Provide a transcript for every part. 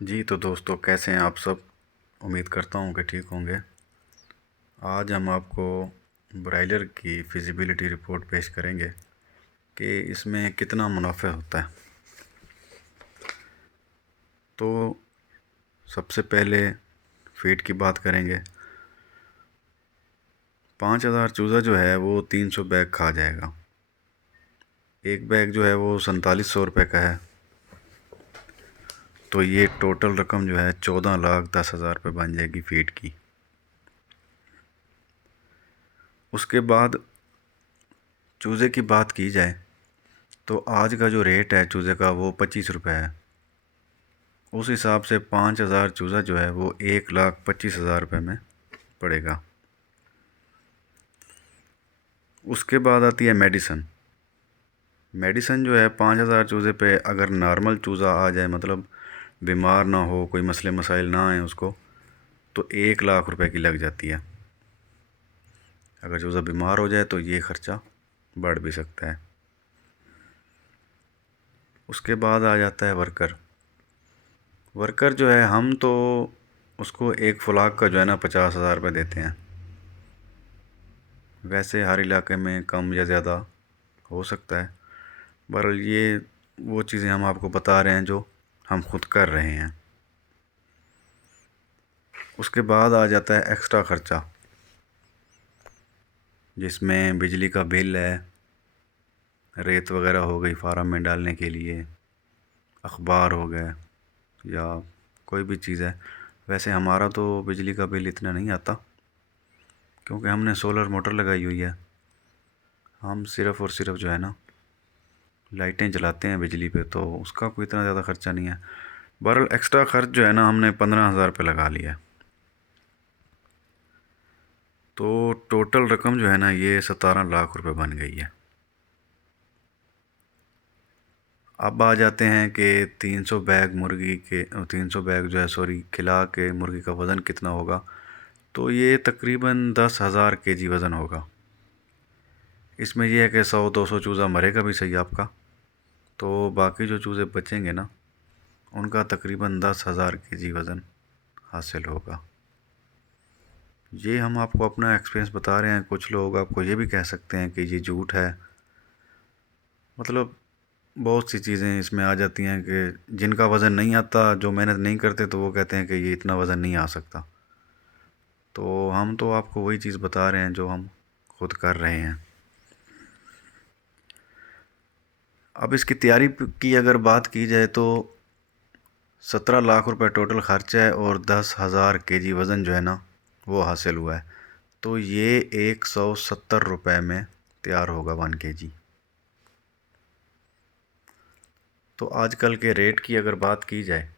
जी तो दोस्तों, कैसे हैं आप सब। उम्मीद करता हूँ कि ठीक होंगे। आज हम आपको ब्रायलर की फिजिबिलिटी रिपोर्ट पेश करेंगे कि इसमें कितना मुनाफा होता है। तो सबसे पहले फीड की बात करेंगे। 5,000 चूज़ा जो है वो 300 बैग खा जाएगा। एक बैग जो है वो 4700 रुपये का है। तो ये टोटल रकम जो है 14,10,000 रुपये बन जाएगी फीड की। उसके बाद चूज़े की बात की जाए तो आज का जो रेट है चूज़े का वो 25 रुपये है। उस हिसाब से 5,000 चूज़ा जो है वो 1,25,000 रुपये में पड़ेगा। उसके बाद आती है मेडिसन। मेडिसन जो है 5,000 चूज़े पे अगर नॉर्मल चूज़ा आ जाए, मतलब बीमार ना हो, कोई मसले मसाइल ना आए उसको, तो 1,00,000 रुपये की लग जाती है। अगर चूज़ा बीमार हो जाए तो ये ख़र्चा बढ़ भी सकता है। उसके बाद आ जाता है वर्कर। वर्कर जो है हम तो उसको एक फ्लाग का जो है ना 50,000 रुपये देते हैं। वैसे हर इलाके में कम या ज़्यादा हो सकता है, बहरहाल ये वो चीज़ें हम आपको बता रहे हैं जो हम खुद कर रहे हैं। उसके बाद आ जाता है एक्स्ट्रा ख़र्चा, जिसमें बिजली का बिल है, रेत वगैरह हो गई फार्म में डालने के लिए, अखबार हो गए या कोई भी चीज़ है। वैसे हमारा तो बिजली का बिल इतना नहीं आता क्योंकि हमने सोलर मोटर लगाई हुई है। हम सिर्फ़ और सिर्फ जो है ना लाइटें जलाते हैं बिजली पे, तो उसका कोई इतना ज़्यादा ख़र्चा नहीं है। बहरहाल एक्स्ट्रा ख़र्च जो है ना हमने 15,000 रुपये लगा लिया है। तो टोटल रकम जो है ना ये 17 लाख रुपये बन गई है। अब आ जाते हैं कि 300 बैग मुर्गी के 300 बैग जो है सॉरी खिला के मुर्गी का वज़न कितना होगा। तो ये तकरीबन 10,000 kg वज़न होगा। इसमें यह है कि 100-200 चूज़ा मरेगा भी सही आपका, तो बाकी जो चूज़े बचेंगे ना उनका तकरीबन 10,000 kg वज़न हासिल होगा। ये हम आपको अपना एक्सपीरियंस बता रहे हैं। कुछ लोग आपको ये भी कह सकते हैं कि ये झूठ है। मतलब बहुत सी चीज़ें इसमें आ जाती हैं कि जिनका वज़न नहीं आता, जो मेहनत नहीं करते, तो वो कहते हैं कि ये इतना वज़न नहीं आ सकता। तो हम तो आपको वही चीज़ बता रहे हैं जो हम खुद कर रहे हैं। अब इसकी तैयारी की अगर बात की जाए तो 17 लाख रुपए टोटल खर्च है और 10,000 kg वज़न जो है ना वो हासिल हुआ है। तो ये 170 रुपये में तैयार होगा 1 kg। तो आजकल के रेट की अगर बात की जाए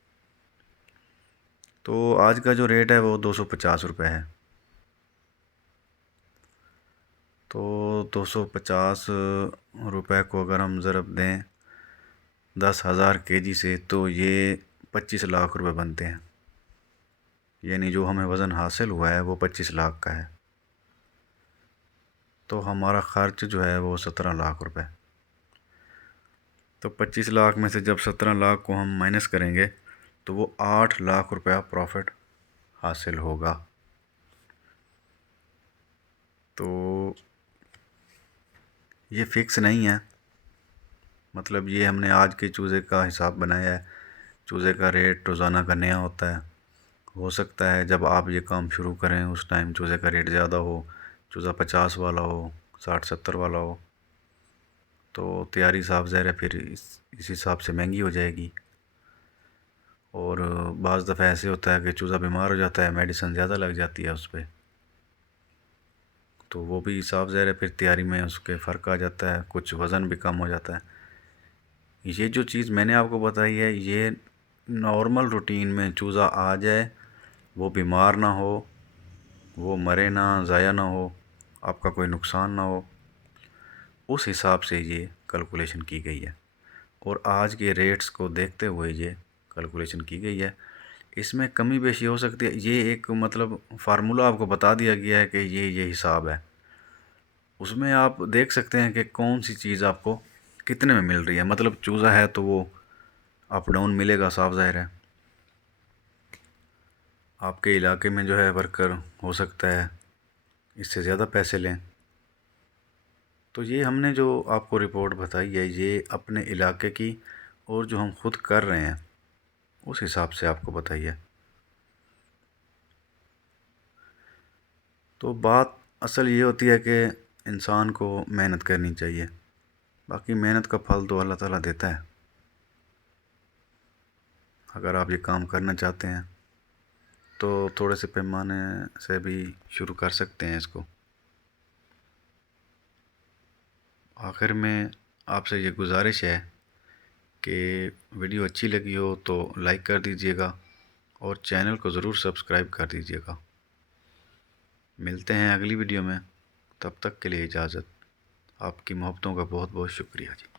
तो आज का जो रेट है वो 250 रुपये है। तो 250 रुपये को अगर हम ज़रब दें 10,000 kg से, तो ये 25 लाख रुपये बनते हैं। यानी जो हमें वज़न हासिल हुआ है वो 25 लाख का है। तो हमारा ख़र्च जो है वो 17 लाख रुपये। तो 25 लाख में से जब 17 लाख को हम माइनस करेंगे तो वो 8 लाख रुपया प्रॉफिट हासिल होगा। तो ये फ़िक्स नहीं है, मतलब ये हमने आज के चूज़े का हिसाब बनाया है। चूज़े का रेट रोज़ाना का नया होता है। हो सकता है जब आप ये काम शुरू करें उस टाइम चूज़े का रेट ज़्यादा हो, चूज़ा 50 वाला हो, 60-70 वाला हो, तो तैयारी साफ ज़ाहिर है फिर इस हिसाब से महंगी हो जाएगी। और बाज़ दफ़ा ऐसे होता है कि चूज़ा बीमार हो जाता है, मेडिसिन ज़्यादा लग जाती है उस पर, तो वो भी साफ ज़ाहिर है फिर तैयारी में उसके फ़र्क आ जाता है, कुछ वज़न भी कम हो जाता है। ये जो चीज़ मैंने आपको बताई है ये नॉर्मल रूटीन में चूज़ा आ जाए, वो बीमार ना हो, वो मरे ना, ज़ाया ना हो, आपका कोई नुकसान ना हो, उस हिसाब से ये कैलकुलेशन की गई है। और आज के रेट्स को देखते हुए ये कैलकुलेशन की गई है। इसमें कमी बेशी हो सकती है। ये एक मतलब फार्मूला आपको बता दिया गया है कि ये हिसाब है। उसमें आप देख सकते हैं कि कौन सी चीज़ आपको कितने में मिल रही है। मतलब चूज़ा है तो वो अप डाउन मिलेगा, साफ ज़ाहिर है। आपके इलाके में जो है वर्कर हो सकता है इससे ज़्यादा पैसे लें। तो ये हमने जो आपको रिपोर्ट बताई है ये अपने इलाके की, और जो हम खुद कर रहे हैं उस हिसाब से आपको बताइए। तो बात असल ये होती है कि इंसान को मेहनत करनी चाहिए, बाकी मेहनत का फल तो अल्लाह ताला देता है। अगर आप ये काम करना चाहते हैं तो थोड़े से पैमाने से भी शुरू कर सकते हैं इसको। आखिर में आपसे ये गुजारिश है कि वीडियो अच्छी लगी हो तो लाइक कर दीजिएगा और चैनल को ज़रूर सब्सक्राइब कर दीजिएगा। मिलते हैं अगली वीडियो में, तब तक के लिए इजाज़त। आपकी मोहब्बतों का बहुत बहुत शुक्रिया जी।